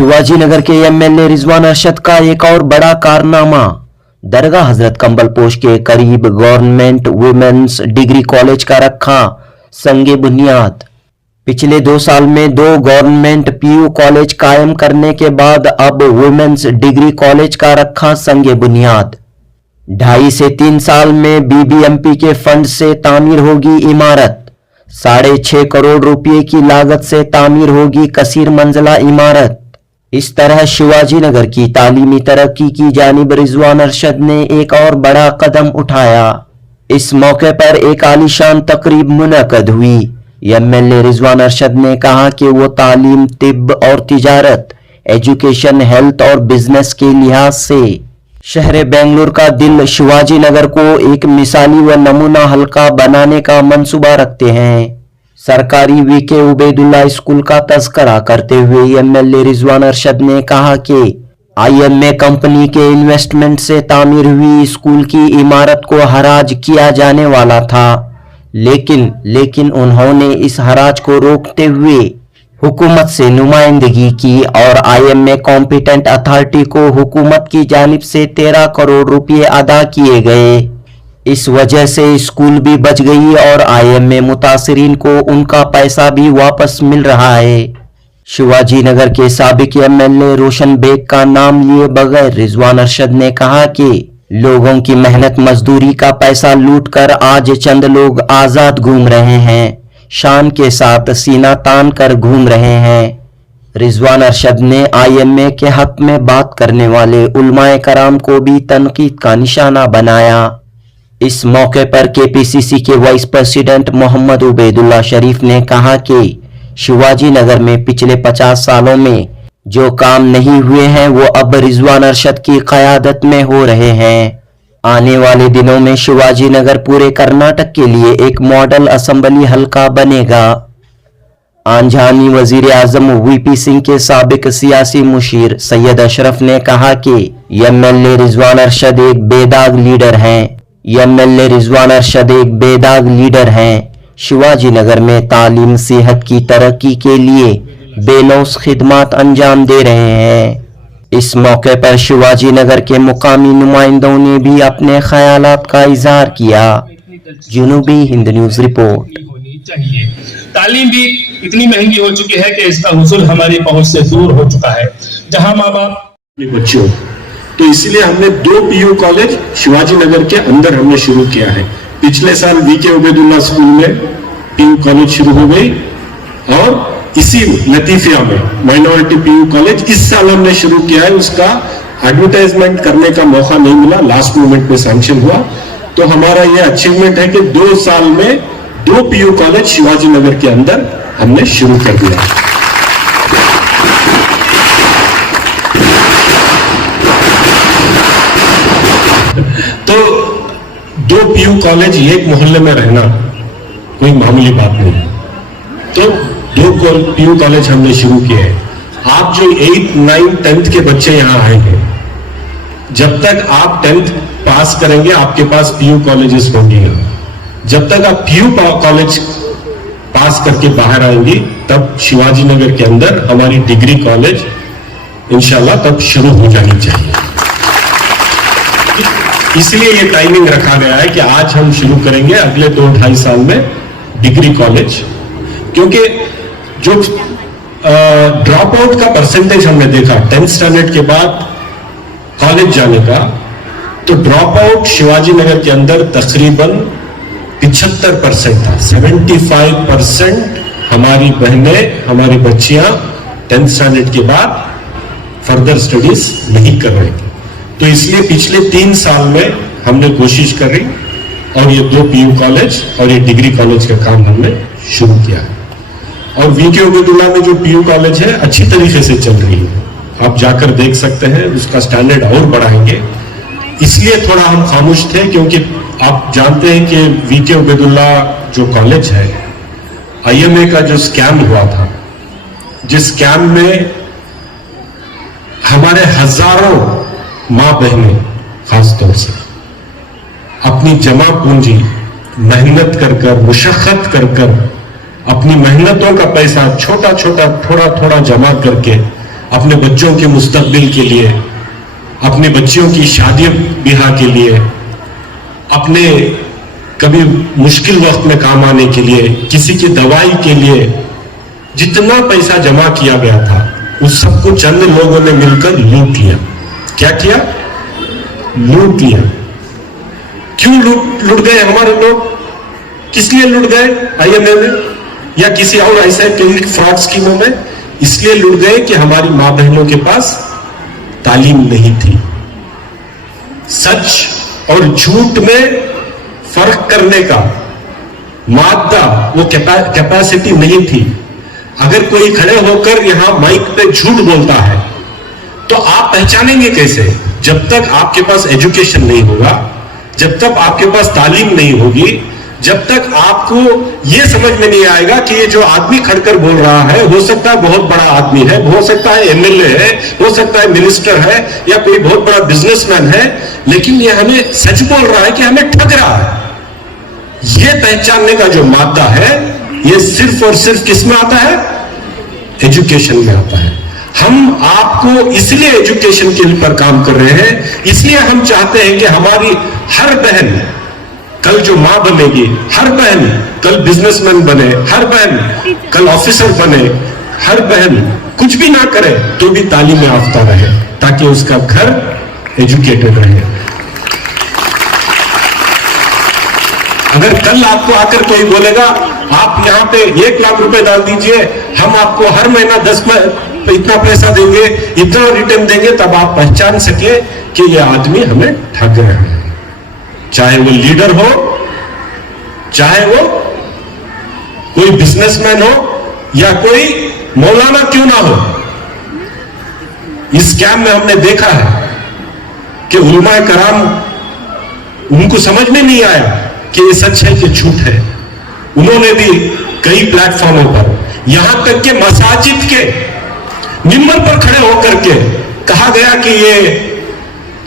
शिवाजी नगर के एमएलए रिजवान अरशद का एक और बड़ा कारनामा। दरगाह हजरत कंबल पोश के करीब गवर्नमेंट वुमेन्स डिग्री कॉलेज का रखा संगे बुनियाद। पिछले 2 साल में 2 गवर्नमेंट पीयू कॉलेज कायम करने के बाद अब वुमेन्स डिग्री कॉलेज का रखा संगे बुनियाद। 2.5 से 3 साल में बीबीएमपी के फंड से तामीर होगी इमारत। 6.5 करोड़ रुपए की लागत से तामीर होगी कसीर मंजिला इमारत। इस तरह शिवाजी नगर की तालीमी तरक्की की जानिब रिजवान अरशद ने एक और बड़ा कदम उठाया। इस मौके पर एक आलीशान तकरीब मुनक्कद हुई। एमएलए रिजवान अरशद ने कहा कि वो तालीम, तिब और तिजारत, एजुकेशन, हेल्थ और बिजनेस के लिहाज से शहर बेंगलुरु का दिल शिवाजी नगर को एक मिसाली व नमूना हल्का बनाने का मंसूबा रखते हैं। सरकारी वीके उबैदुल्ला स्कूल का तज़किरा करते हुए एमएलए रिजवान अरशद ने कहा कि आईएमए कंपनी के इन्वेस्टमेंट से तामीर हुई स्कूल की इमारत को हराज किया जाने वाला था, लेकिन उन्होंने इस हराज को रोकते हुए हुकूमत से नुमाइंदगी की और आईएमए कॉम्पिटेंट अथॉरिटी को हुकूमत की जानिब से 13 करोड़ रुपए अदा किए गए। इस वजह से स्कूल भी बच गई और आईएमए मुतासिरीन को उनका पैसा भी वापस मिल रहा है। शिवाजी नगर के साबिक एमएलए रोशन बेग का नाम लिए बगैर रिजवान अरशद ने कहा कि लोगों की मेहनत मजदूरी का पैसा लूटकर आज चंद लोग आजाद घूम रहे हैं, शान के साथ सीना तान कर घूम रहे हैं। रिजवान अरशद ने आईएमए के हक में बात करने वाले उलमाए कराम को भी तनकीद का निशाना बनाया। इस मौके पर केपीसीसी के वाइस प्रेसिडेंट मोहम्मद उबैदुल्ला शरीफ ने कहा कि शिवाजी नगर में पिछले 50 सालों में जो काम नहीं हुए हैं वो अब रिजवान अरशद की क़यादत में हो रहे हैं। आने वाले दिनों में शिवाजी नगर पूरे कर्नाटक के लिए एक मॉडल असेंबली हल्का बनेगा। आंजानी वजीर आजम वीपी सिंह के साबिक सियासी मुशीर सैयद अशरफ ने कहा कि एमएलए रिजवान अरशद एक बेदाग लीडर हैं। एमएलए रिजवान अरशद एक बेदाग लीडर हैं। शिवाजी नगर में तालीम, सेहत की तरक्की के लिए बेलौस खिदमात अंजाम दे रहे हैं। इस मौके पर शिवाजी नगर के मुकामी नुमाइंदों ने भी अपने ख्यालात का इजहार किया। जुनूबी हिंद न्यूज रिपोर्ट। तालीम भी इतनी महंगी हो चुकी है कि इसका हुसूल हमारी पहुंच से दूर हो चुका है, जहां माँ बाप बच्चों, तो इसीलिए हमने 2 पीयू कॉलेज शिवाजी नगर के अंदर हमने शुरू किया है। पिछले साल वीके उबैदुल्ला स्कूल में पीयू कॉलेज शुरू हो गई और इसी लतीफिया में माइनॉरिटी पीयू कॉलेज इस साल हमने शुरू किया है। उसका एडवर्टाइजमेंट करने का मौका नहीं मिला, लास्ट मोमेंट में सैंक्शन हुआ। तो हमारा यह अचीवमेंट है कि 2 साल में 2 पीयू कॉलेज शिवाजी नगर के अंदर हमने शुरू कर दिया। तो 2 पीयू कॉलेज एक मोहल्ले में रहना कोई मामूली बात नहीं। तो 2 पीयू कॉलेज हमने शुरू किए हैं। आप जो 8, 9, 10th के बच्चे यहां आए हैं, जब तक आप 10th पास करेंगे आपके पास पीयू कॉलेजेस होंगे। जब तक आप पीयू कॉलेज पास करके बाहर आएंगी तब शिवाजी नगर के अंदर हमारी डिग्री कॉलेज इंशाल्लाह तब शुरू हो जानी चाहिए। इसलिए ये टाइमिंग रखा गया है कि आज हम शुरू करेंगे अगले 2-2.5 साल में डिग्री कॉलेज, क्योंकि जो ड्रॉप आउट का परसेंटेज हमने देखा 10th स्टैंडर्ड के बाद कॉलेज जाने का, तो ड्रॉप आउट शिवाजी नगर के अंदर तकरीबन 75% था। 75% हमारी बहनें, हमारी बच्चियां 10th स्टैंडर्ड के बाद फर्दर स्टडीज नहीं कर रही थी। तो इसलिए पिछले 3 साल में हमने कोशिश करी और ये 2 पीयू कॉलेज और ये डिग्री कॉलेज का काम हमने शुरू किया है। और वीके उबैदुल्ला में जो पीयू कॉलेज है अच्छी तरीके से चल रही है, आप जाकर देख सकते हैं। उसका स्टैंडर्ड और बढ़ाएंगे। इसलिए थोड़ा हम खामोश थे क्योंकि आप जानते हैं कि वीके उबैदुल्ला जो कॉलेज है, आईएमए का जो स्कैम हुआ था, जिस स्कैम में हमारे हजारों मां बहनें खासतौर से अपनी जमा पूंजी मेहनत कर मुशक्कत कर अपनी मेहनतों का पैसा छोटा छोटा थोड़ा थोड़ा जमा करके अपने बच्चों के मुस्तकबिल के लिए, अपने बच्चियों की शादी ब्याह के लिए, अपने कभी मुश्किल वक्त में काम आने के लिए, किसी की दवाई के लिए जितना पैसा जमा किया गया था उस सबको चंद लोगों ने मिलकर लूट लिया। क्या किया? लूट लिया। क्यों लूट गए हमारे लोग? किस लिए लूट गए? आईएमए में या किसी और ऐसे फ्रॉड स्कीमों में? इसलिए लूट गए कि हमारी मां बहनों के पास तालीम नहीं थी। सच और झूठ में फर्क करने का मादा वो कैपेसिटी नहीं थी। अगर कोई खड़े होकर यहां माइक पे झूठ बोलता है तो आप पहचानेंगे कैसे? जब तक आपके पास एजुकेशन नहीं होगा, जब तक आपके पास तालीम नहीं होगी, जब तक आपको यह समझ में नहीं आएगा कि ये जो आदमी खड़कर बोल रहा है हो सकता है बहुत बड़ा आदमी है, हो सकता है एमएलए है, हो सकता है मिनिस्टर है या कोई बहुत बड़ा बिजनेसमैन है, लेकिन ये हमें सच बोल रहा है कि हमें ठग रहा है। ये पहचानने का जो मादा है ये सिर्फ और सिर्फ किस में आता है? एजुकेशन में आता है। हम आपको इसलिए एजुकेशन के ऊपर काम कर रहे हैं, इसलिए हम चाहते हैं कि हमारी हर बहन कल जो मां बनेगी, हर बहन कल बिजनेसमैन बने, हर बहन कल ऑफिसर बने, हर बहन कुछ भी ना करे तो भी तालीम याफ्ता रहे, ताकि उसका घर एजुकेटेड रहे। अगर कल आपको आकर कोई बोलेगा आप यहां पे 1 लाख रुपए डाल दीजिए, हम आपको हर महीना 10 इतना पैसा देंगे, इतना रिटर्न देंगे, तब आप पहचान सके कि यह आदमी हमें ठग रहा है। चाहे वो लीडर हो, चाहे वो कोई बिजनेसमैन हो या कोई मौलाना क्यों ना हो, इस स्कैम में हमने देखा है कि उलमाए कराम, उनको समझ में नहीं आया कि ये सच है कि झूठ है। उन्होंने भी कई प्लेटफॉर्मों पर, यहां तक कि मसाजिद के मिंबर पर खड़े होकर के कहा गया कि ये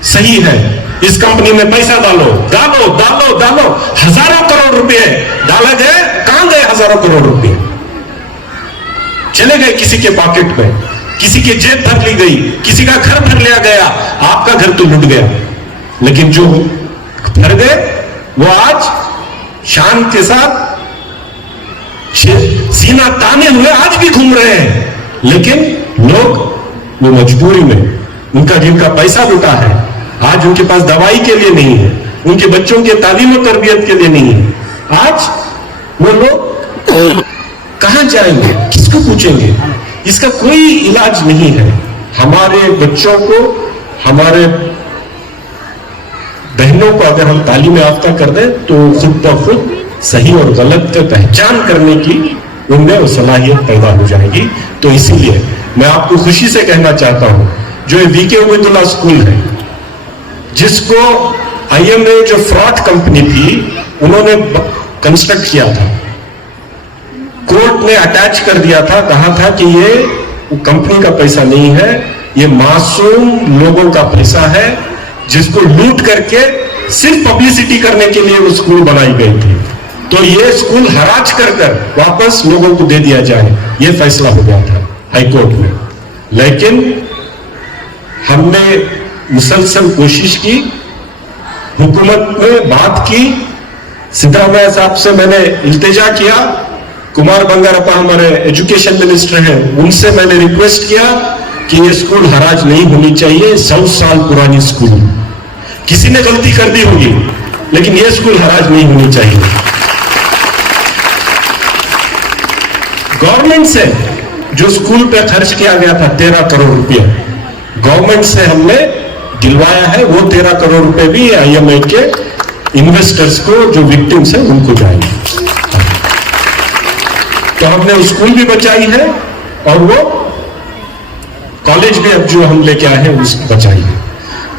सही है, इस कंपनी में पैसा डालो डालो डालो डालो, हजारों करोड़ रुपए डाले गए। कहां गए हजारों करोड़ रुपए? चले गए किसी के पॉकेट में, किसी की जेब भर ली गई, किसी का घर भर लिया गया। आपका घर तो लुट गया, लेकिन जो भर गए वो आज शान के साथ सीना ताने हुए आज भी घूम रहे हैं। लेकिन लोग वो मजबूरी में, उनका जिनका पैसा लुटा है, आज उनके पास दवाई के लिए नहीं है, उनके बच्चों के तालीम और तरबियत के लिए नहीं है। आज वो लोग कहां जाएंगे, किसको पूछेंगे? इसका कोई इलाज नहीं है। हमारे बच्चों को, हमारे बहनों को अगर हम तालीम याफ्ता कर दें तो खुद ब खुद सही और गलत की पहचान करने की उनमें वो सलाहियत पैदा हो जाएगी। तो इसीलिए मैं आपको खुशी से कहना चाहता हूं, जो वीके उबैदुल्लाह स्कूल है, जिसको आईएमए जो फ्रॉड कंपनी थी उन्होंने कंस्ट्रक्ट किया था, कोर्ट ने अटैच कर दिया था, कहा था कि ये कंपनी का पैसा नहीं है, ये मासूम लोगों का पैसा है, जिसको लूट करके सिर्फ पब्लिसिटी करने के लिए वो स्कूल बनाई गई थी। तो ये स्कूल हराज कर वापस लोगों को दे दिया जाए, ये फैसला हो गया था हाई कोर्ट में। लेकिन हमने मुसलसल कोशिश की, हुकूमत में बात की, सिद्धरामैया साहब से मैंने इल्तिजा किया, कुमार बंगारप्पा हमारे एजुकेशन मिनिस्टर हैं, उनसे मैंने रिक्वेस्ट किया कि ये स्कूल हराज नहीं होनी चाहिए। 100 साल पुरानी स्कूल, किसी ने गलती कर दी होगी, लेकिन ये स्कूल हराज नहीं होनी चाहिए। गवर्नमेंट से जो स्कूल पे खर्च किया गया था 13 करोड़ रुपया, गवर्नमेंट से हमने दिलवाया है। वो 13 करोड़ रुपए भी आईएमए के इन्वेस्टर्स को, जो विक्टिम्स है, उनको जाएंगे। तो हमने वो स्कूल भी बचाई है और वो कॉलेज भी अब जो हम लेके आए हैं उसको बचाई है।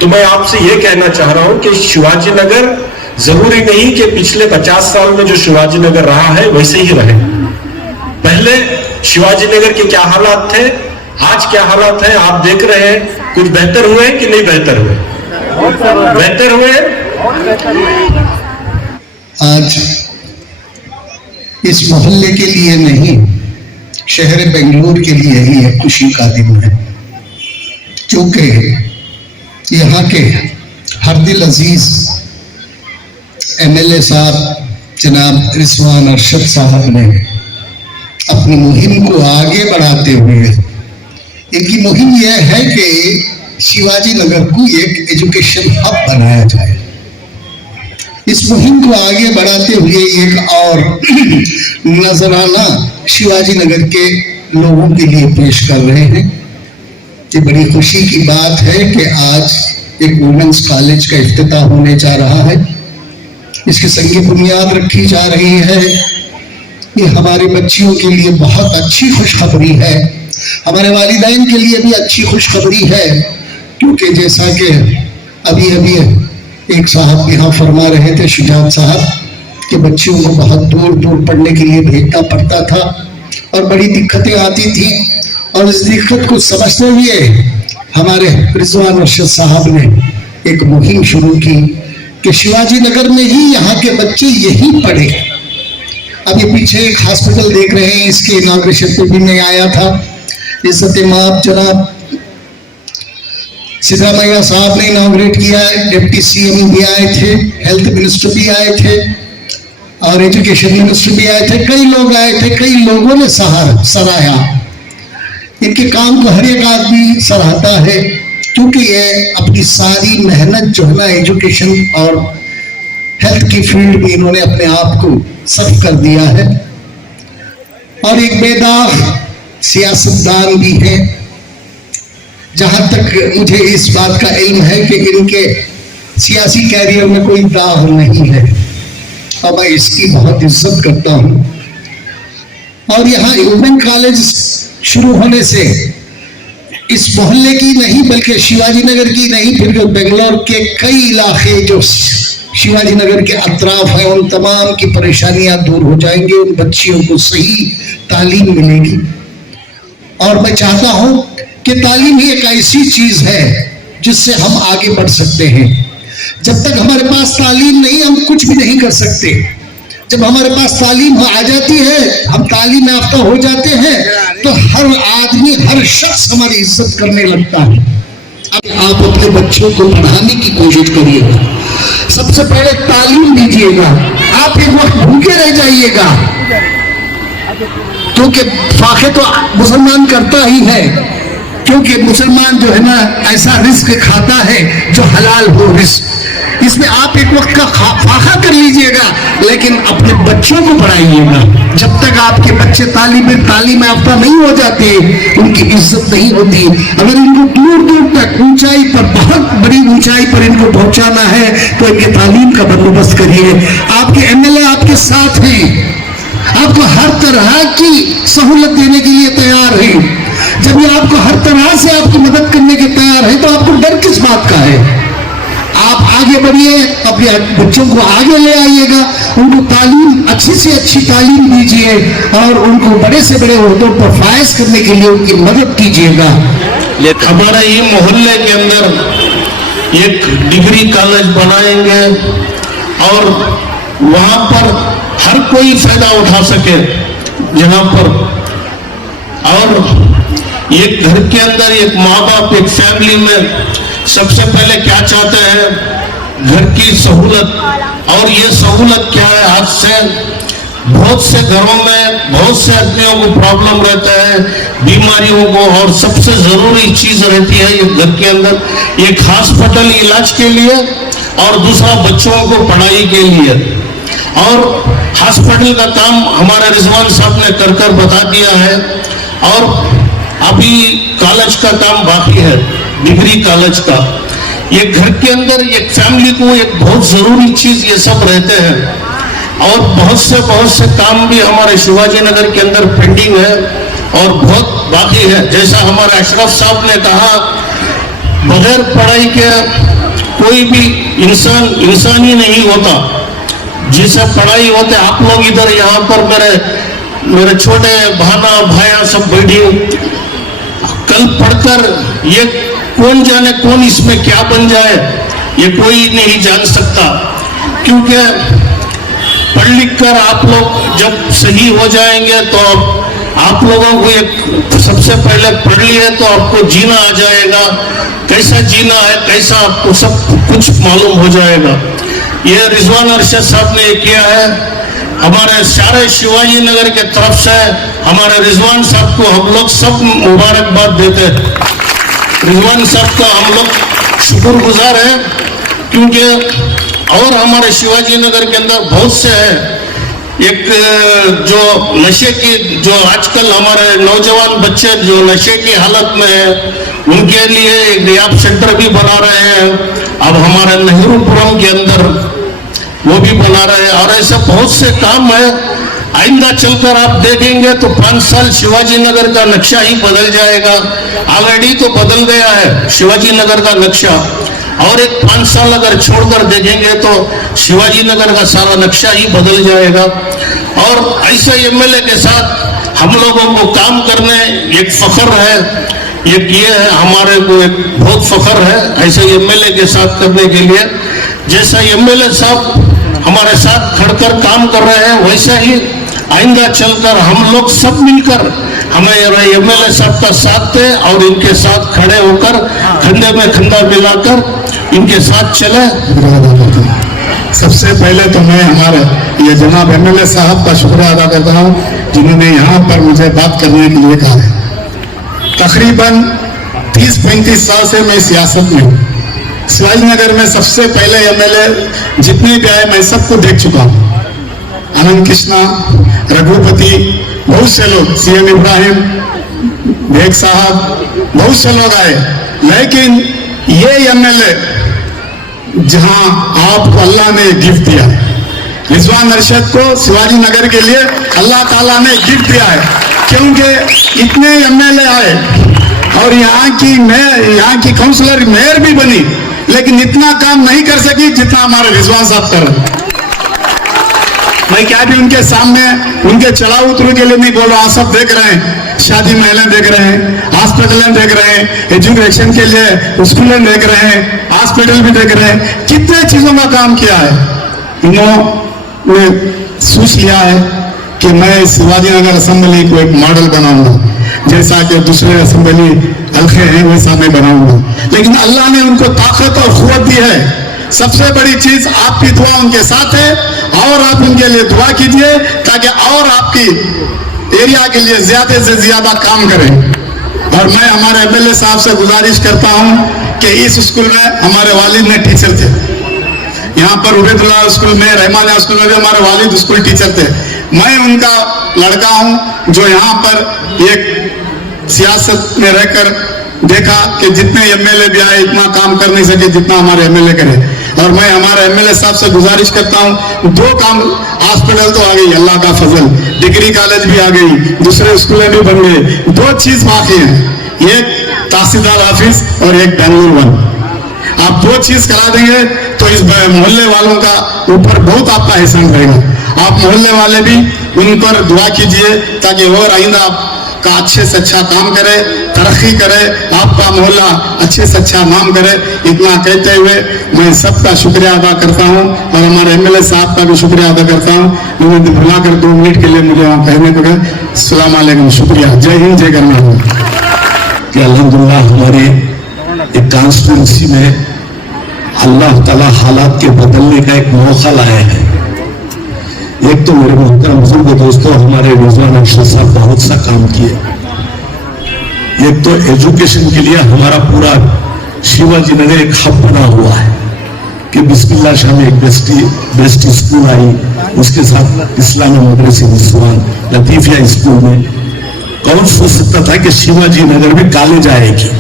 तो मैं आपसे ये कहना चाह रहा हूं कि शिवाजी नगर जरूरी नहीं कि पिछले 50 साल में जो शिवाजी नगर रहा है वैसे ही रहे। पहले शिवाजी नगर के क्या हालात थे, आज क्या हालात है, आप देख रहे हैं। कुछ बेहतर हुए कि नहीं बेहतर हुए? बेहतर हुए। आज इस मोहल्ले के लिए नहीं, शहर बेंगलुरु के लिए ही एक खुशी का दिन है। क्योंकि यहाँ के हरदिल अजीज MLA साहब जनाब रिजवान अरशद साहब ने अपनी मुहिम को आगे बढ़ाते हुए इनकी मुहिम यह है कि शिवाजी नगर को एक एजुकेशन हब बनाया जाए। इस मुहिम को आगे बढ़ाते हुए एक और नजराना शिवाजी नगर के लोगों के लिए पेश कर रहे हैं। ये बड़ी खुशी की बात है कि आज एक वुमेन्स कॉलेज का इफ्तिताह होने जा रहा है। इसकी संगी बुनियाद रखी जा रही है। ये हमारे बच्चियों के लिए बहुत अच्छी खुशखबरी है, हमारे वालिदैन के लिए भी अच्छी खुशखबरी है, क्योंकि जैसा कि अभी अभी एक साहब यहाँ फरमा रहे थे, शुजात साहब, कि बच्चियों को बहुत दूर दूर पढ़ने के लिए भेजना पड़ता था और बड़ी दिक्कतें आती थी, और इस दिक्कत को समझते हुए हमारे रिजवान अरशद साहब ने एक मुहिम शुरू की कि शिवाजी नगर में ही यहाँ के बच्चे यही पढ़े। अब ये पीछे एक हॉस्पिटल देख रहे हैं, इसके इनॉग्रेशन पे भी मैं आया था। इज्जत माप जनाब सिद्धामैया साहब ने इनॉग्रेट किया है, डिप्टी CM भी आए थे, हेल्थ मिनिस्टर भी आए थे और एजुकेशन मिनिस्टर भी आए थे। कई लोग आए थे, कई लोगों ने सराहा। इनके काम को हर एक आदमी सराहता है, क्योंकि ये अपनी सारी मेहनत जो है ना एजुकेशन और हेल्थ की फील्ड में इन्होंने अपने आप को सर्व कर दिया है, और एक बेदाग सियासतदान भी है। जहां तक मुझे इस बात का इल्म है कि इनके सियासी कैरियर में कोई दाग नहीं है, और मैं इसकी बहुत इज्जत करता हूं। और यहाँ वुमेन कॉलेज शुरू होने से इस मोहल्ले की नहीं बल्कि शिवाजी नगर की नहीं, फिर जो बेंगलोर के कई इलाके जो शिवाजी नगर के अतराफ हैं, उन तमाम की परेशानियां दूर हो जाएंगी, उन बच्चियों को सही तालीम मिलेगी। और मैं चाहता हूं कि तालीम ही एक ऐसी चीज है जिससे हम आगे बढ़ सकते हैं। जब तक हमारे पास तालीम नहीं, हम कुछ भी नहीं कर सकते। जब हमारे पास तालीम आ जाती है, हम तालीम याफ्ता हो जाते हैं, तो हर आदमी, हर शख्स हमारी इज्जत करने लगता है। अब आप अपने बच्चों को पढ़ाने की कोशिश करिएगा। सबसे पहले तालीम दीजिएगा। आप एक वक्त भूखे रह जाइएगा, क्योंकि फाखे तो मुसलमान करता ही है, क्योंकि मुसलमान जो है ना ऐसा रिस्क खाता है जो हलाल हो रिस्क। इसमें आप एक वक्त का फाखा कर लीजिएगा, लेकिन अपने बच्चों को पढ़ाइएगा। जब तक आपके बच्चे तालीम याफ्ता नहीं हो जाते, उनकी इज्जत नहीं होती। अगर इनको दूर दूर तक ऊंचाई पर, बहुत बड़ी ऊंचाई पर इनको पहुंचाना है, तो इनके तालीम का बंदोबस्त करिए। आपके MLA आपके साथ हैं, आपको हर तरह की सहूलत देने के लिए तैयार है। जब ये आपको हर तरह से आपकी मदद करने के तैयार है, तो आपको डर किस बात का है? आप आगे बढ़िए, अपने बच्चों को आगे ले आइएगा, उनको तालीम, अच्छी से अच्छी तालीम दीजिए, और उनको बड़े से बड़े ओहदों पर फायज करने के लिए उनकी मदद कीजिएगा। हमारा ये मोहल्ले के अंदर एक डिग्री कॉलेज बनाएंगे, और वहां पर हर कोई फायदा उठा सके। जहां पर और एक घर के अंदर एक माँ बाप, एक फैमिली में सबसे पहले क्या चाहते हैं? घर की सहूलत। और ये सहूलत क्या है? आज से बहुत से घरों में बहुत से आदमियों को प्रॉब्लम रहता है, बीमारियों को, और सबसे जरूरी चीज रहती है ये घर के अंदर एक हॉस्पिटल इलाज के लिए, और दूसरा बच्चों को पढ़ाई के लिए। और हॉस्पिटल का काम हमारे रिजवान साहब ने कर बता दिया है, और अभी कॉलेज का काम बाकी है, डिग्री कॉलेज का। ये घर के अंदर एक फैमिली को एक बहुत जरूरी चीज ये सब रहते हैं, और बहुत से काम भी हमारे शिवाजी नगर के अंदर पेंडिंग है और बहुत बाकी है। जैसा हमारे अशरफ साहब ने कहा, बगैर पढ़ाई के कोई भी इंसान ही नहीं होता। जिसे पढ़ाई होते, आप लोग इधर यहाँ पर मेरे छोटे भाइयां सब बैठे, कल पढ़कर ये कौन जाने कौन इसमें क्या बन जाए, ये कोई नहीं जान सकता। क्योंकि पढ़ लिख कर आप लोग जब सही हो जाएंगे, तो आप लोगों को एक सबसे पहले पढ़ लिए तो आपको जीना आ जाएगा, कैसा जीना है कैसा आपको सब कुछ मालूम हो जाएगा। ये रिजवान अरशद साहब ने किया है। हमारे सारे शिवाजी नगर के तरफ से हमारे रिजवान साहब को हम लोग सब मुबारकबाद देते हैं। रिजवान साहब का हम लोग शुक्रगुजार हैं, क्योंकि और हमारे शिवाजी नगर के अंदर बहुत से हैं। एक जो नशे की, जो आजकल हमारे नौजवान बच्चे जो नशे की हालत में है, उनके लिए एक रियाब सेंटर भी बना रहे हैं। अब हमारे नेहरूपुरम के अंदर वो भी बना रहे हैं, और ऐसे बहुत से काम है। आइंदा चलकर आप देखेंगे तो 5 साल शिवाजी नगर का नक्शा ही बदल जाएगा। ऑलरेडी तो बदल गया है शिवाजी नगर का नक्शा, और एक 5 साल अगर छोड़कर देखेंगे तो शिवाजी नगर का सारा नक्शा ही बदल जाएगा। और ऐसे एमएलए के साथ हम लोगों को काम करने एक फख्र है, एक ये है हमारे को एक बहुत फख्र है ऐसे एमएलए के साथ करने के लिए। जैसा एमएलए साहब हमारे साथ खड़कर काम कर रहे हैं, वैसा ही आइंदा चलकर हम लोग सब मिलकर हमें एमएलए साहब का साथ दें और इनके साथ खड़े होकर कंधे में कंधा मिलाकर इनके साथ चले। सबसे पहले तो मैं हमारे ये जनाब एमएलए साहब का शुक्रिया अदा करता हूँ, जिन्होंने यहाँ पर मुझे बात करने के लिए कहा है। तकरीबन 30-35 साल से मैं सियासत में हूँ। शिवाजी नगर में सबसे पहले एमएलए जितने भी आए मैं सबको देख चुका हूँ। आनंद कृष्णा, रघुपति, बहुत से लोग, सीएम इब्राहिम बेग साहब, बहुत से लोग आए। लेकिन ये एमएलए जहां आपको अल्लाह ने गिफ्ट दिया है, रिजवान अरशद को शिवाजी नगर के लिए अल्लाह ताला ने गिफ्ट दिया है, क्योंकि इतने एमएलए आए और यहाँ की काउंसलर मेयर भी बनी, लेकिन इतना काम नहीं कर सकी जितना हमारे रिजवान साहब कर रहे। मैं क्या भी उनके सामने उनके चढ़ाव उतरू के लिए नहीं बोल रहा, सब देख रहे हैं, शादी महलें देख रहे हैं, हॉस्पिटलें देख रहे हैं, एजुकेशन के लिए स्कूलें देख रहे हैं, हॉस्पिटल भी देख रहे हैं, कितने चीजों का काम किया है। इन्होंने सोच लिया है कि मैं शिवाजी नगर असेंबली को एक मॉडल बनाऊंगा, जैसा कि दूसरे असेंबली हल्के हैं वैसा मैं बनाऊंगा। लेकिन अल्लाह ने उनको ताकत और कुव्वत दी है। सबसे बड़ी चीज आपकी दुआ उनके साथ है, और आप उनके लिए दुआ कीजिए ताकि और आपकी एरिया के लिए ज्यादा से ज्यादा काम करें। और मैं हमारे एमएलए साहब से गुजारिश करता हूं कि इस स्कूल में हमारे वालिद ने टीचर थे, यहाँ पर उबैदुल्लाह स्कूल में, रहमानिया स्कूल में भी हमारे वालिद स्कूल टीचर थे। मैं उनका लड़का हूं जो यहाँ पर एक सियासत में रहकर देखा कि जितने एमएलए भी आए इतना काम कर नहीं सके जितना हमारे एमएलए करे। और मैं हमारे एमएलए साहब से गुजारिश करता हूं, 2 काम, हॉस्पिटल तो आ गई अल्लाह का फजल, डिग्री कॉलेज भी आ गई, दूसरे स्कूलें भी बन गए, 2 चीज बाकी हैं, एक तहसीलदार ऑफिस और एक बेंगलुरु 1। आप 2 चीज करा देंगे तो इस मोहल्ले वालों का ऊपर बहुत आपका एहसान रहेगा। आप मोहल्ले वाले भी उन पर दुआ कीजिए ताकि और आइंदा का अच्छे से अच्छा काम करे, तरक्की करे, आपका मोहल्ला अच्छे से अच्छा नाम करे। इतना कहते हुए मैं सबका शुक्रिया अदा करता हूं और हमारे एमएलए साहब का भी शुक्रिया अदा करता हूं, उन्होंने बुलाकर 2 मिनट के लिए मुझे वहां कहने को गए। अस्सलाम वालेकुम, शुक्रिया, जय हिंद, जय कर्नाटक। कि अल्हम्दुलिल्लाह हमारे एक कॉन्स्टिट्यूंसी में अल्लाह ताला हालात के बदलने का एक मौका लाया है। एक तो मेरे मोहतरम बुजुर्ग दोस्तों, हमारे रिजवान अरशद साहब बहुत सा काम किए। एक तो एजुकेशन के लिए हमारा पूरा शिवाजी नगर एक हब बना हुआ है कि बिस्मिल्लाह शाह में एक बेस्ट स्कूल आई, उसके साथ इस्लामी मदरसे रिजवान लतीफिया स्कूल में। कौन सोच सकता था कि शिवाजी नगर में कॉलेज आएगी।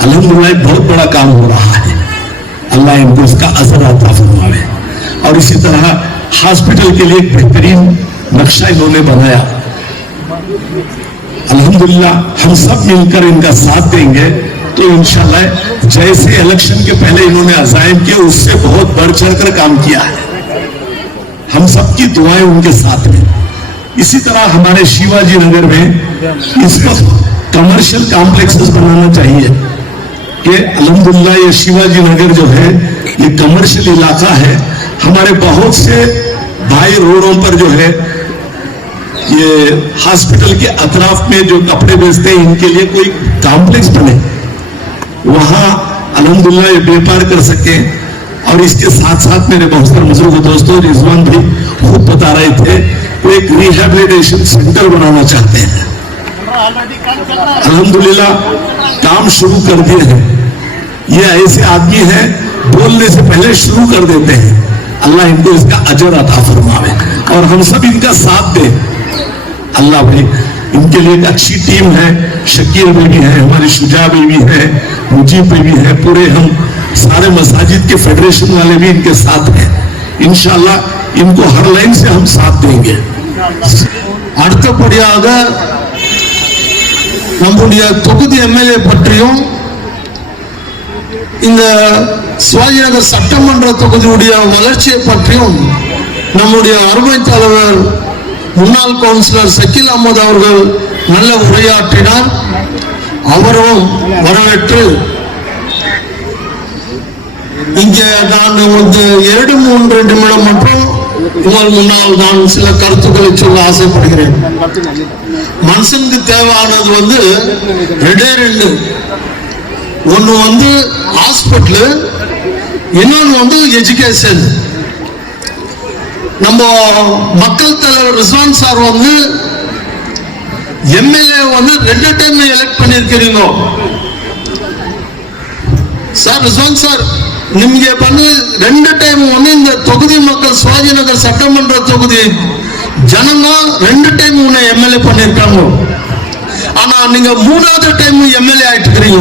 अल्हम्दुलिल्लाह एक बहुत बड़ा काम हो रहा है, अल्लाह इनको इसका अजर अता फरमाए। और इसी तरह हॉस्पिटल के लिए एक बेहतरीन नक्शा इन्होंने बनाया। अल्हम्दुलिल्लाह हम सब मिलकर इनका साथ देंगे तो इंशाल्लाह जैसे इलेक्शन के पहले इन्होंने अज़ाइम किए उससे बहुत बढ़ चढ़कर काम किया है। हम सबकी दुआएं उनके साथ में। इसी तरह हमारे शिवाजी नगर में इस वक्त कमर्शियल कॉम्प्लेक्सेस बनाना चाहिए कि अल्हम्दुलिल्लाह ये शिवाजी नगर जो है ये कमर्शियल इलाका है। हमारे बहुत से भाई रोडों पर जो है ये हॉस्पिटल के अतराफ में जो कपड़े बेचते हैं इनके लिए कोई कॉम्प्लेक्स बने, वहां अल्हम्दुलिल्लाह ये व्यापार कर सके। और इसके साथ साथ मेरे बहुत बुजुर्ग दोस्तों रिजवान भी खूब बता रहे थे, वो एक रिहेबिलिटेशन सेंटर बनाना चाहते हैं। अल्हम्दुलिल्लाह काम शुरू कर दिए हैं। ये ऐसे आदमी हैं बोलने से पहले शुरू कर देते हैं। अल्लाह इनको इसका अजर अता फरमावे और हम सब इनका साथ दें। अल्लाह भाई इनके लिए एक अच्छी टीम है, शकीर बेबी है, हमारी शुजा बेबी है, मुजीब बेबी है, पूरे हम सारे मसाजिद के फेडरेशन वाले भी इनके साथ हैं। इंशाल्लाह इनको हर लाइन से हम साथ देंगे। அடுத்தபடியாக நம்முடைய தொகுதி எம்எல்ஏ பற்றியும் இந்த சிவாஜி நகர் சட்டமன்ற தொகுதியுடைய வளர்ச்சியை பற்றியும் நம்முடைய அருமை தலைவர் முன்னாள் கவுன்சிலர் சக்கீல் அஹமது அவர்கள் நல்ல உரையாற்றினார். அவரும் வரவேற்று இங்கே நான் வந்து 2-3 நிமிடம் மட்டும் உங்கள் முன்னால் நான் சில கருத்துக்களை சொல்ல ஆசைப்படுகிறேன். மனுஷனுக்கு தேவையானது வந்து 2 ஒன்னு வந்து ஹாஸ்பிட்டல், இன்னொன்னு வந்து எஜுகேஷன். நம்ம மக்கள் தலைவர் ரிஸ்வான் சார் வந்து எம்எல்ஏ வந்து 2 டைம் எலெக்ட் பண்ணிருக்கிறீங்க சார். ரிஸ்வான் சார் ನಿಮಗೆ ಬಂದು 2 ಟೈಮ್ ಒಂದಿಂದ ತೊಗದಿ ಮಕ್ಕಳು ಶಿವಾಜಿನಗರ சட்டமன்ற தொகுதி ஜனங்க 2 டைம் உன்னை எம்எல்ஏ பண்ணிருக்காங்க. ஆனா நீங்க 3வது டைம் எம்எல்ஏ ஆயிட்டுக்கிறீங்க.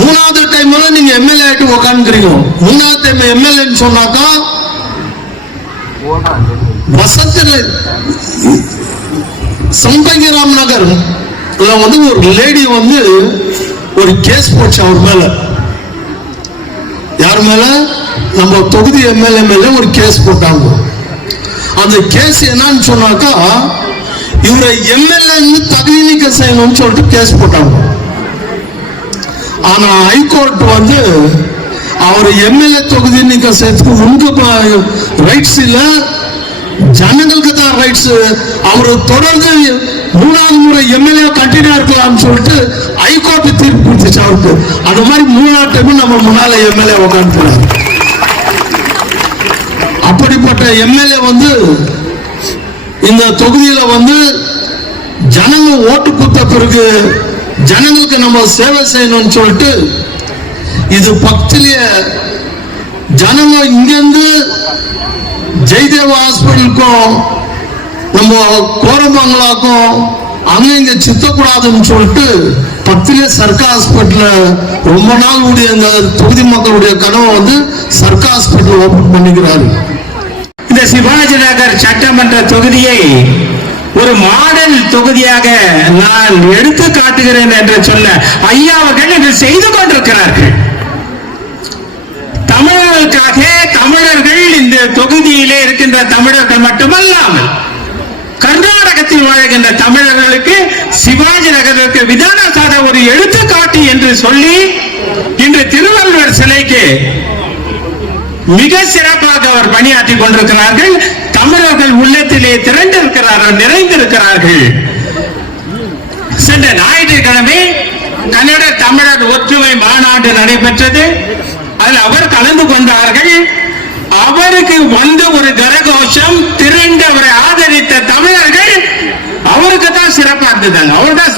3வது டைம்ல நீங்க எம்எல்ஏ ஆயிட்டு உட்காந்துக்கிறீங்க. 3வது டைம் எம்எல்ஏன்னு சொன்னாக்கா வசந்த சம்பங்கி ராம்நகர் வந்து ஒரு லேடி வந்து ஒரு கேஸ் போச்சு அவர் மேல. யார் மேல? நம்ம தொகுதி எம்எல்ஏ மேல ஒரு கேஸ் போட்டாங்க. அந்த கேஸ் என்னன்னு சொன்னாக்கா இவரை எம்எல்ஏ தகுதி நீக்கம் செய்யணும்னு சொல்லிட்டு கேஸ் போட்டாங்க. ஆனா ஹைகோர்ட் வந்து அவர் எம்எல்ஏ தொகுதி நீக்கம் செய்யறதுக்கு உங்க ரைட்ஸ் இல்ல, ஜனங்களுக்கு தான் ரைட்ஸ். அவரு தொடர்ந்து 3வது முறை எம்எல்ஏ கண்டினியூ இருக்கலாம்னு சொல்லிட்டு ஹைகோர்ட் தீர்ப்பு கொடுத்துச்சு அவருக்கு. அந்த மாதிரி 3வது டைம் நம்ம முன்னால எம்எல்ஏ உட்காந்து அப்படிப்பட்ட எம்எல்ஏ வந்து இந்த தொகுதியில வந்து ஜனங்க ஓட்டு குத்த பிறகு ஜனங்களுக்கு நம்ம சேவை செய்யணும்னு சொல்லிட்டு இது பக்கத்திலேயே ஜனங்க இங்கிருந்து ஜெயதேவ ஹாஸ்பிட்டலுக்கும் நம்ம கோரமங்கலாக்கும் அங்க இங்க சித்தக்கூடாதுன்னு சொல்லிட்டு பக்கத்திலே சர்க்கார் ஹாஸ்பிட்டல ரொம்ப நாள் உடைய இந்த தொகுதி மக்களுடைய கனவை வந்து சர்க்கார் ஹாஸ்பிட்டல் ஓபன் பண்ணிக்கிறாரு. இந்த சிவாஜி நகர் சட்டமன்ற தொகுதியை ஒரு மாடல் தொகுதியாக நான் எடுத்து காட்டுகிறேன் என்று சொல்ல ஐயா அவர்கள் இன்று செய்து கொண்டிருக்கிறார்கள். தமிழர்களுக்காக தமிழர்கள் இந்த தொகுதியிலே இருக்கின்ற தமிழர்கள் மட்டுமல்லாமல் கர்நாடகத்தில் வாழ்கின்ற தமிழர்களுக்கு சிவாஜி நகருக்கு விதானசார ஒரு எடுத்துக்காட்டு என்று சொல்லி இன்று திருவள்ளுவர் சிலைக்கு மிக சிறப்பாக அவர் பணியாற்றி கொண்டிருக்கிறார்கள். தமிழர்கள் உள்ளத்திலே திரண்டிருக்கிறார்கள், நிறைந்திருக்கிறார்கள். சென்ற ஞாயிற்றுக்கிழமை கன்னட தமிழர் ஒற்றுமை மாநாடு நடைபெற்றது. அதில் அவர் கலந்து கொண்டார்கள். அவருக்கு வந்த ஒரு கரகோஷம் திரண்டு அவரை ஆதரித்த தமிழர்கள் அவருக்கு தான் சிறப்பாக இருந்தது.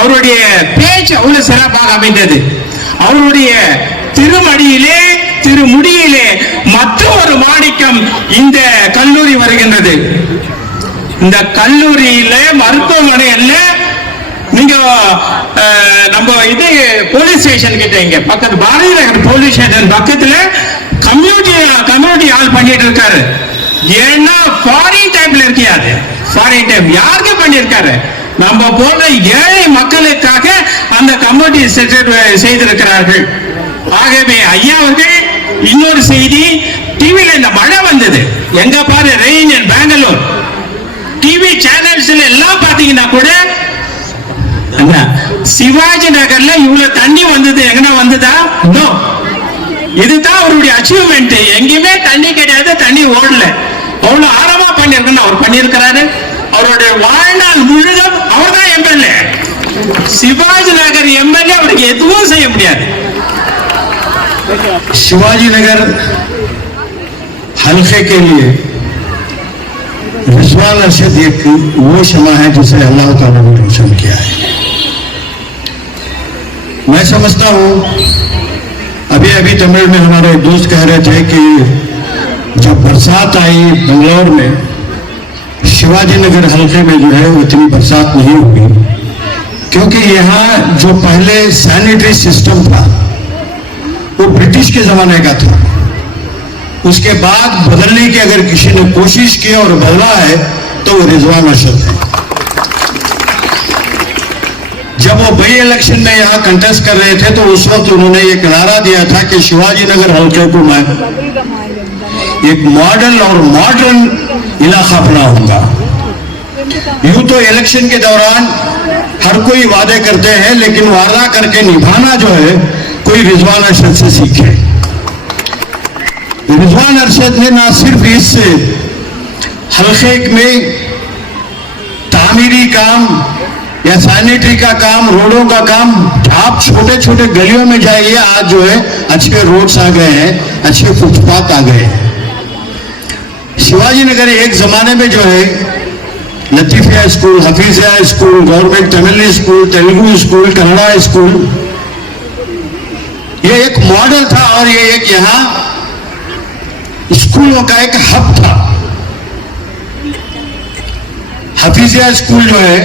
அவருடைய பேச்சு அவ்வளவு சிறப்பாக அமைந்தது. அவருடைய திருமடியிலே திருமுடியிலே மற்றொரு மாணிக்கம் இந்த கல்லூரி வருகின்றது. இந்த கல்லூரியில மருத்துவமனை அல்ல, நீங்க நம்ம இது போலீஸ் ஸ்டேஷன் கிட்ட இங்க பக்கத்து பாரதிய நகர் போலீஸ் ஸ்டேஷன் பக்கத்துல கம்யூனிட்டி ஹால் பண்ணிட்டு இருக்காரு. ஏன்னா ஃபாரின் டைப்ல இருக்காது. ஃபாரின் டைப் யாருக்கு பண்ணிருக்காரு? நம்ம போன்ற ஏழை மக்களுக்காக அந்த கம்யூனிட்டி சென்டர் செய்திருக்கிறார்கள். ஆகவே ஐயா அவர்கள் இன்னொரு செய்தி, டிவில இந்த மழை வந்தது, எங்க பாரு ரெயின் இன் பெங்களூர், டிவி சேனல்ஸ்ல எல்லாம் பாத்தீங்கன்னா கூட சிவாஜி நகர்ல இவ்வளவு தண்ணி வந்தது எங்கன்னா வந்ததா? நோ. இதுதான் அவருடைய அச்சீவ்மெண்ட். எங்கேயுமே தண்ணி கிடையாது, தண்ணி ஓடல. அவ்வளவு ஆழமா பண்ணிருக்கணும் அவர் பண்ணியிருக்கிறாரு. அவருடைய வாழ்நாள் முழுதும் அவர்தான் எம்எல்ஏ. சிவாஜி நகர் எம்எல்ஏ அவருக்கு எதுவும் செய்ய முடியாது. शिवाजी नगर हल्के के लिए रिजवान अरशद एक वो शमा है जिसे अल्लाह ताला ने रोशन किया है. मैं समझता हूं अभी अभी तमिल में हमारे दोस्त कह रहे थे कि जब बरसात आई बंगलौर में, शिवाजी नगर हल्के में जो है उतनी बरसात नहीं हुई, क्योंकि यहाँ जो पहले सैनिटरी सिस्टम था वो ब्रिटिश के जमाने का था. उसके बाद बदलने की अगर किसी ने कोशिश की और बदला है तो वो रिजवान अरशद है. जब वो बई इलेक्शन में यहाँ कंटेस्ट कर रहे थे तो उस वक्त उन्होंने एक नारा दिया था कि शिवाजी नगर हल्के को मैं एक मॉडल और मॉडर्न इलाका बनाऊंगा. यूं तो इलेक्शन के दौरान हर कोई वादे करते हैं, लेकिन वादा करके निभाना जो है कोई रिजवान अरशद से सीखे. रिजवान अरशद ने ना सिर्फ इस हल्के में तामीरी काम या सैनिटरी का काम, रोडों का काम, आप छोटे छोटे गलियों में जाइए, आज जो है अच्छे रोड्स आ गए हैं, अच्छे फुटपाथ आ गए हैं. शिवाजी नगर एक जमाने में जो है Latifiya school, Hafiziya school, government Tamil school, Telugu school, Kannada school, ये एक मॉडल था और ये एक यहाँ स्कूलों का एक हब था. हफीजिया स्कूल जो है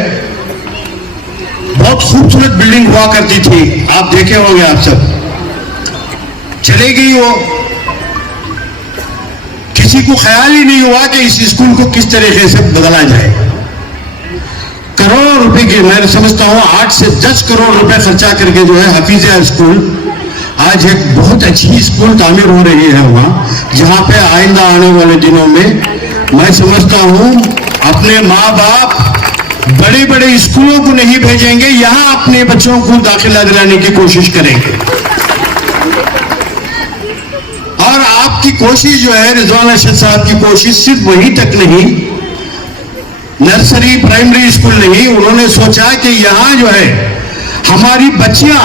बहुत खूबसूरत बिल्डिंग हुआ करती थी, आप देखे होंगे आप सब. चले गई वो, किसी को ख्याल ही नहीं हुआ कि इस स्कूल को किस तरीके से बदला जाए. करोड़ों रुपए की, मैं समझता हूं 8 से 10 करोड़ रुपए खर्चा करके जो है हफीजिया स्कूल आज एक बहुत अच्छी स्कूल तामीर हो रही है वहां, जहां पे आइंदा आने वाले दिनों में मैं समझता हूं अपने माँ बाप बड़े बड़े स्कूलों को नहीं भेजेंगे, यहां अपने बच्चों को दाखिला दिलाने की कोशिश करेंगे. और आपकी कोशिश जो है, रिजवान अरशद साहब की कोशिश सिर्फ वहीं तक नहीं, नर्सरी प्राइमरी स्कूल नहीं, उन्होंने सोचा कि यहां जो है हमारी बच्चियां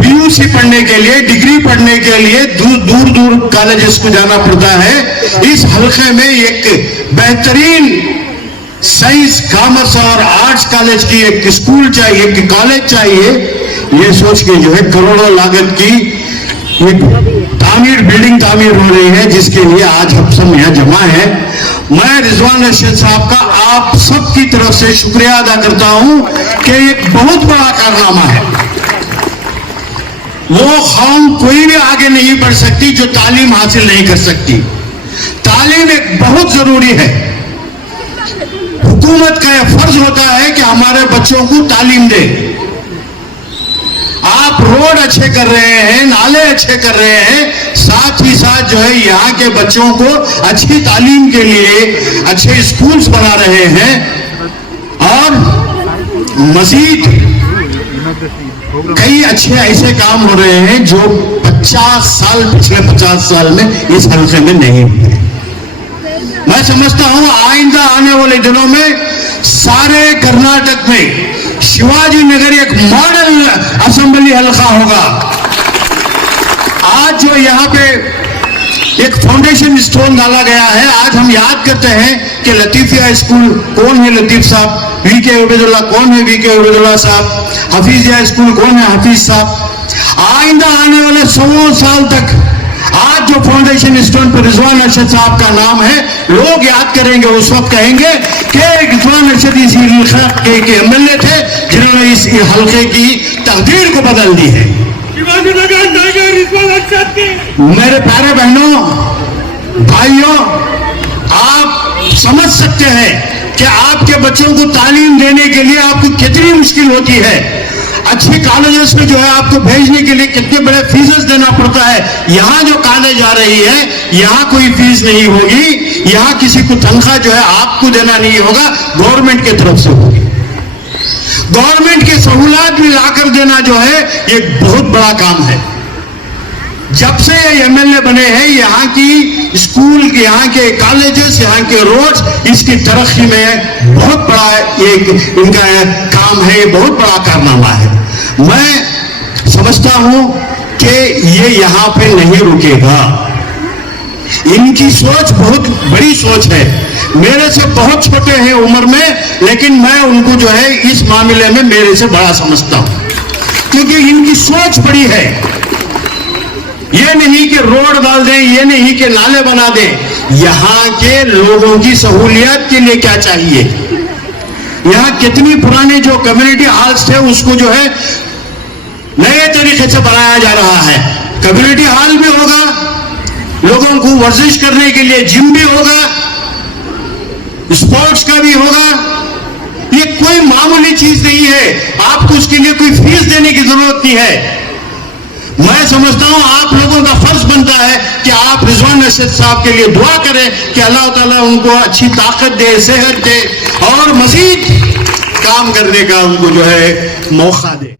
पीयूसी पढ़ने के लिए, डिग्री पढ़ने के लिए दूर दूर कॉलेजेस को जाना पड़ता है. इस हल्के में एक बेहतरीन साइंस, कॉमर्स और आर्ट्स कॉलेज की एक स्कूल चाहिए, एक कॉलेज चाहिए. ये सोच के जो है करोड़ों लागत की एक बिल्डिंग तामीर हो रही है, जिसके लिए आज हम सब यहाँ जमा है. मैं रिजवान अरशद साहब का आप सबकी तरफ से शुक्रिया अदा करता हूं कि एक बहुत बड़ा कारनामा है. वो कौम कोई भी आगे नहीं बढ़ सकती जो तालीम हासिल नहीं कर सकती. तालीम एक बहुत जरूरी है. हुकूमत का यह फर्ज होता है कि हमारे बच्चों को तालीम दे. आप रोड अच्छे कर रहे हैं, नाले अच्छे कर रहे हैं, साथ ही साथ जो है यहाँ के बच्चों को अच्छी तालीम के लिए अच्छे स्कूल्स बना रहे हैं. और मजीद कई अच्छे ऐसे काम हो रहे हैं जो 50 साल, पिछले 50 साल में इस हल्के में नहीं हुए. मैं समझता हूं आइंदा आने वाले दिनों में सारे कर्नाटक में शिवाजी नगर एक मॉडल असेंबली हल्का होगा. आज जो यहाँ पे एक फाउंडेशन स्टोन डाला गया है, आज हम याद करते हैं कि लतीफिया स्कूल कौन है लतीफ साहब, वीके उबैदुल्लाह कौन है वीके उबैदुल्लाह साहब, हफीजिया स्कूल कौन है हफीज साहब. आइंदा आने वाले 100 साल तक आज जो फाउंडेशन स्टोन पर रिजवान अरशद साहब का नाम है, लोग याद करेंगे, उस वक्त कहेंगे कि रिजवान अरशद इस इलाके के एमएलए थे जिन्होंने इस हल्के की तकदीर को बदल दी है. मेरे प्यारे बहनों, भाइयों, आप समझ सकते हैं कि आपके बच्चों को तालीम देने के लिए आपको कितनी मुश्किल होती है. अच्छे कॉलेजेस में जो है आपको भेजने के लिए कितने बड़े फीसेस देना पड़ता है. यहाँ जो कॉलेज आ रही है, यहाँ कोई फीस नहीं होगी, यहाँ किसी को तनख्वाह जो है आपको देना नहीं होगा, गवर्नमेंट की तरफ से होगी. गवर्नमेंट के सहूलियत में लाकर देना जो है ये बहुत बड़ा काम है. जब से ये एमएलए बने हैं, यहाँ की स्कूल, यहाँ के कॉलेजेस, यहाँ के रोड्स, इसकी तरक्की में बहुत बड़ा एक इनका काम है, ये बहुत बड़ा कारनामा है। मैं समझता हूं कि ये यहाँ पे नहीं रुकेगा। इनकी सोच बहुत बड़ी सोच है, मेरे से बहुत छोटे हैं उम्र में, लेकिन मैं उनको जो है इस मामले में मेरे से बड़ा समझता हूं, क्योंकि इनकी सोच बड़ी है। ये नहीं कि रोड डाल दें, ये नहीं कि नाले बना दें, यहाँ के लोगों की सहूलियत के लिए क्या चाहिए। यहाँ कितनी पुराने जो कम्युनिटी हॉल्स थे उसको जो है नए तरीके से बनाया जा रहा है। कम्युनिटी हॉल भी होगा, लोगों को वर्जिश करने के लिए जिम भी होगा, स्पोर्ट्स का भी होगा। ये कोई मामूली चीज नहीं है, आपको उसके लिए कोई फीस देने की जरूरत नहीं है। मैं समझता हूं आप लोगों का फर्ज बनता है कि आप रिजवान अरशद साहब के लिए दुआ करें कि अल्लाह ताला उनको अच्छी ताकत दे, सेहत दे और मजीद काम करने का उनको जो है मौका दे।